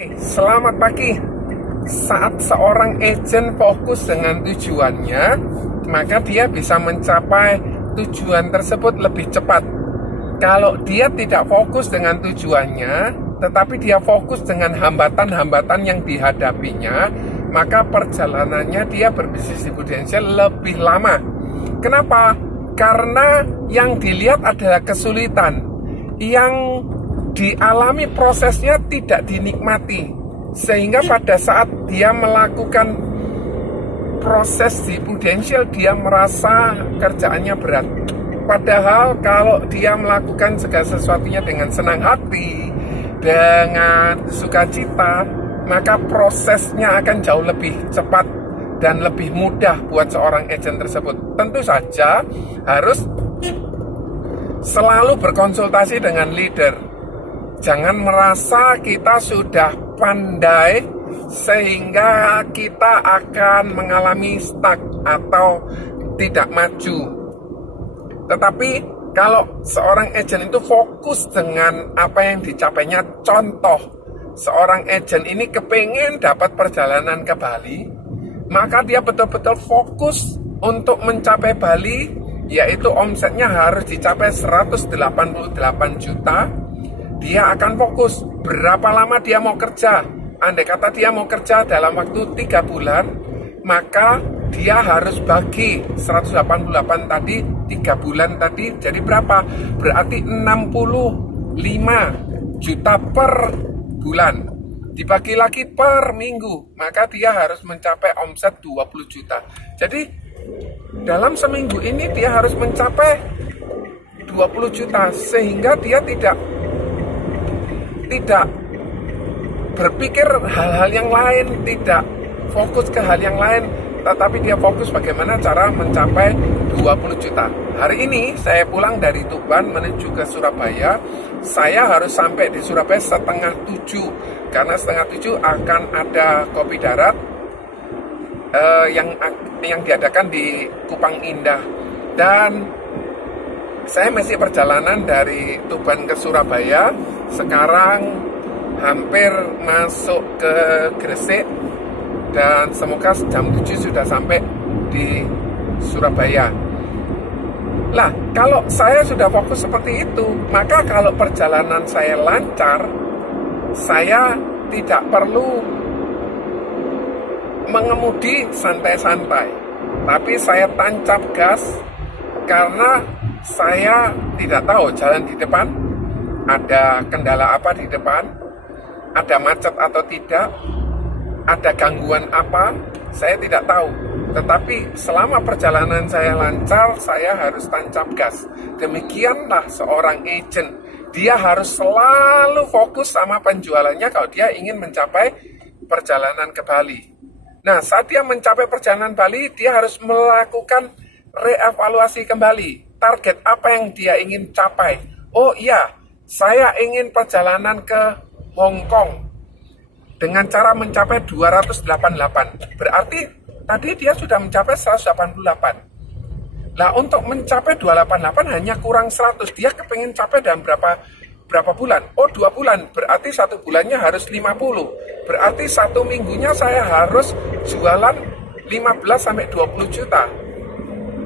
Selamat pagi. Saat seorang agent fokus dengan tujuannya, maka dia bisa mencapai tujuan tersebut lebih cepat. Kalau dia tidak fokus dengan tujuannya, tetapi dia fokus dengan hambatan-hambatan yang dihadapinya, maka perjalanannya dia berbisnis di Prudential lebih lama. Kenapa? Karena yang dilihat adalah kesulitan, yang dialami prosesnya tidak dinikmati, sehingga pada saat dia melakukan proses di Prudential dia merasa kerjaannya berat. Padahal kalau dia melakukan segala sesuatunya dengan senang hati, dengan sukacita, maka prosesnya akan jauh lebih cepat dan lebih mudah buat seorang agent tersebut. Tentu saja harus selalu berkonsultasi dengan leader. Jangan merasa kita sudah pandai sehingga kita akan mengalami stuck atau tidak maju. Tetapi kalau seorang agent itu fokus dengan apa yang dicapainya, contoh seorang agent ini kepengen dapat perjalanan ke Bali, maka dia betul-betul fokus untuk mencapai Bali, yaitu omsetnya harus dicapai 188 juta. Dia akan fokus berapa lama dia mau kerja. Andai kata dia mau kerja dalam waktu 3 bulan, maka dia harus bagi 188 tadi, 3 bulan tadi, jadi berapa? Berarti 65 juta per bulan. Dibagi lagi per minggu, maka dia harus mencapai omset 20 juta. Jadi dalam seminggu ini dia harus mencapai 20 juta, sehingga dia tidak berpikir hal-hal yang lain, tidak fokus ke hal yang lain, tetapi dia fokus bagaimana cara mencapai 20 juta. Hari ini saya pulang dari Tuban menuju ke Surabaya. Saya harus sampai di Surabaya 6:30, karena 6:30 akan ada kopi darat yang diadakan di Kupang Indah. Dan saya masih perjalanan dari Tuban ke Surabaya. Sekarang hampir masuk ke Gresik, dan semoga jam 7 sudah sampai di Surabaya. Lah, kalau saya sudah fokus seperti itu, maka kalau perjalanan saya lancar, saya tidak perlu mengemudi santai-santai, tapi saya tancap gas karena saya tidak tahu jalan di depan ada kendala apa di depan, ada macet atau tidak, ada gangguan apa, saya tidak tahu. Tetapi selama perjalanan saya lancar, saya harus tancap gas. Demikianlah seorang agent. Dia harus selalu fokus sama penjualannya kalau dia ingin mencapai perjalanan ke Bali. Nah, saat dia mencapai perjalanan Bali, dia harus melakukan reevaluasi kembali. Target apa yang dia ingin capai? Oh iya, saya ingin perjalanan ke Hong Kong dengan cara mencapai 288. Berarti tadi dia sudah mencapai 188. Nah, untuk mencapai 288 hanya kurang 100. Dia kepengen capai dalam berapa bulan? Oh, 2 bulan. Berarti 1 bulannya harus 50. Berarti 1 minggunya saya harus jualan 15-20 juta.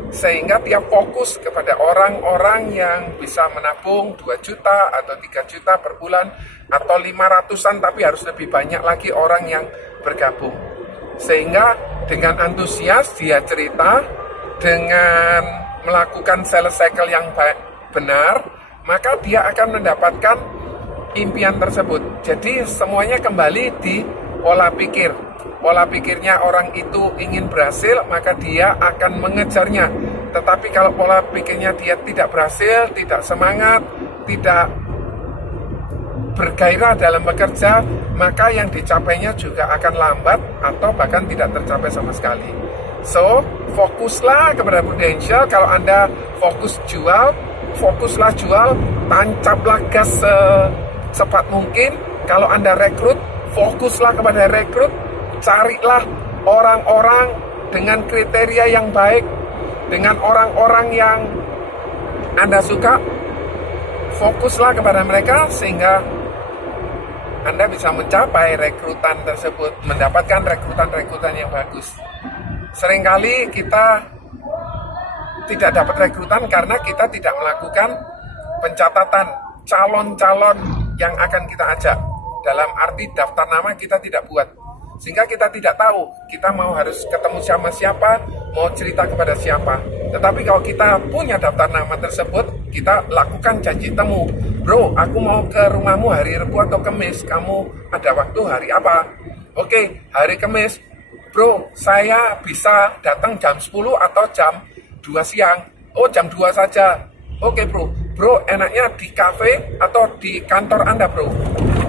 Sehingga dia fokus kepada orang-orang yang bisa menabung 2 juta atau 3 juta per bulan, atau 500-an, tapi harus lebih banyak lagi orang yang bergabung. Sehingga dengan antusias dia cerita, dengan melakukan sales cycle yang benar, maka dia akan mendapatkan impian tersebut. Jadi semuanya kembali di pola pikir. Pola pikirnya orang itu ingin berhasil, maka dia akan mengejarnya. Tetapi kalau pola pikirnya dia tidak berhasil, tidak semangat, tidak bergairah dalam bekerja, maka yang dicapainya juga akan lambat atau bahkan tidak tercapai sama sekali. So, fokuslah kepada Prudential. Kalau Anda fokus jual, fokuslah jual, tancaplah gas secepat mungkin. Kalau Anda rekrut, fokuslah kepada rekrut. Carilah orang-orang dengan kriteria yang baik, dengan orang-orang yang Anda suka. Fokuslah kepada mereka sehingga Anda bisa mencapai rekrutan tersebut, mendapatkan rekrutan yang bagus. Seringkali kita tidak dapat rekrutan karena kita tidak melakukan pencatatan calon-calon yang akan kita ajak. Dalam arti daftar nama kita tidak buat. Sehingga kita tidak tahu kita mau harus ketemu sama siapa, mau cerita kepada siapa. Tetapi kalau kita punya daftar nama tersebut, kita lakukan janji temu. Bro, aku mau ke rumahmu hari Rabu atau Kamis. Kamu ada waktu hari apa? Oke, hari Kamis. Bro, saya bisa datang jam 10 atau jam 2 siang. Oh, jam 2 saja. Oke, bro. Bro, enaknya di kafe atau di kantor Anda, bro?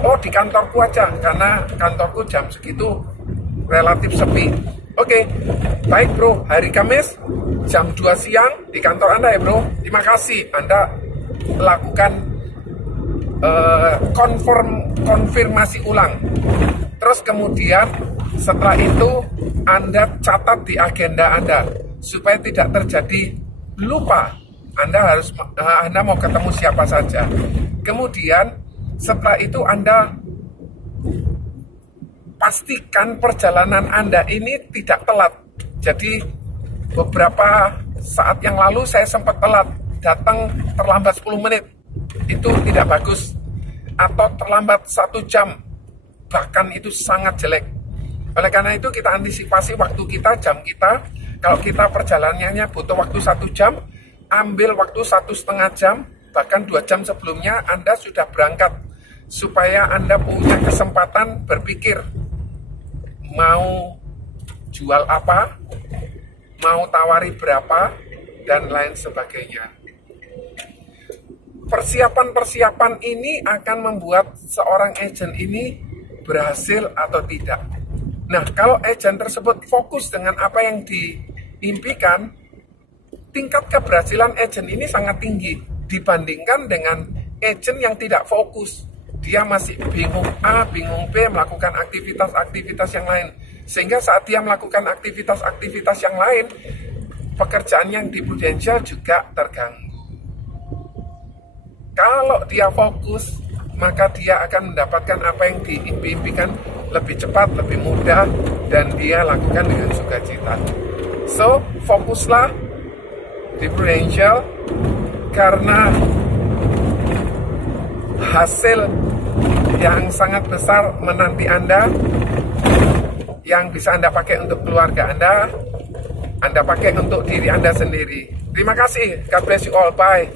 Oh, di kantorku aja, karena kantorku jam segitu relatif sepi. Oke, baik bro, hari Kamis jam 2 siang di kantor Anda ya bro. Terima kasih, Anda lakukan konfirmasi ulang. Terus kemudian setelah itu Anda catat di agenda Anda, supaya tidak terjadi lupa. Anda mau ketemu siapa saja. Kemudian setelah itu Anda pastikan perjalanan Anda ini tidak telat. Jadi beberapa saat yang lalu saya sempat telat, datang terlambat 10 menit. Itu tidak bagus. Atau terlambat 1 jam, bahkan itu sangat jelek. Oleh karena itu kita antisipasi waktu kita, jam kita. Kalau kita perjalanannya butuh waktu 1 jam, ambil waktu 1,5 jam, bahkan 2 jam sebelumnya Anda sudah berangkat. Supaya Anda punya kesempatan berpikir, mau jual apa, mau tawari berapa, dan lain sebagainya. Persiapan-persiapan ini akan membuat seorang agen ini berhasil atau tidak. Nah, kalau agen tersebut fokus dengan apa yang diimpikan, tingkat keberhasilan agen ini sangat tinggi dibandingkan dengan agen yang tidak fokus. Dia masih bingung A, bingung B, melakukan aktivitas-aktivitas yang lain. Sehingga saat dia melakukan aktivitas-aktivitas yang lain, pekerjaan yang di Prudential juga terganggu. Kalau dia fokus, maka dia akan mendapatkan apa yang diimpikan lebih cepat, lebih mudah, dan dia lakukan dengan sukacita. So, fokuslah di Prudential, karena hasil yang sangat besar menanti Anda, yang bisa Anda pakai untuk keluarga Anda pakai untuk diri Anda sendiri. Terima kasih. God bless you all. Bye.